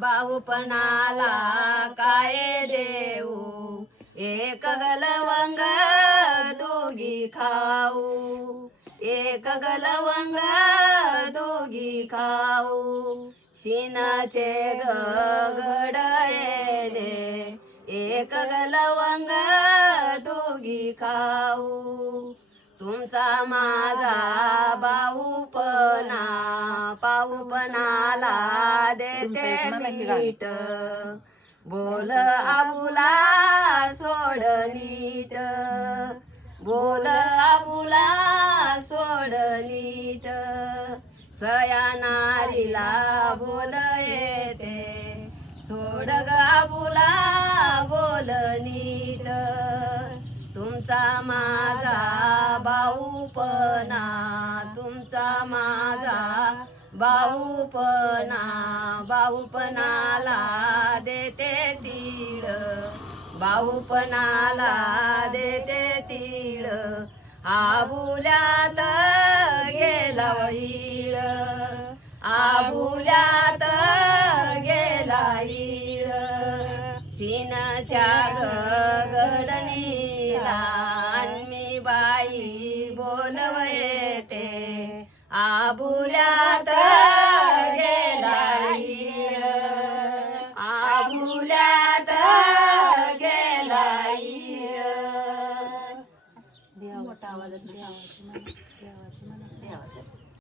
बाहुपणाला काय देऊ, एक गलवंग दोघी खाऊ, एक गलवंग दोघी खाऊ, शिनाचे गड येणे, एक गलवंग दोघी खाऊ, तुमचा माझा पाहुपणाला देते मीठ, बोल आबुला सोड नीट, बोल आबुला सोड नीट, सयानारीला बोल येते, सोड ग आबुला बोल नीट, तुमचा माझा तुमचा माझा बाहुपणाला देते तीळ, बाहुपणाला देते तीळ, आबुल्यात गेला ईळ, आबुल्यात गेला ईळ, शिनच्या गडणी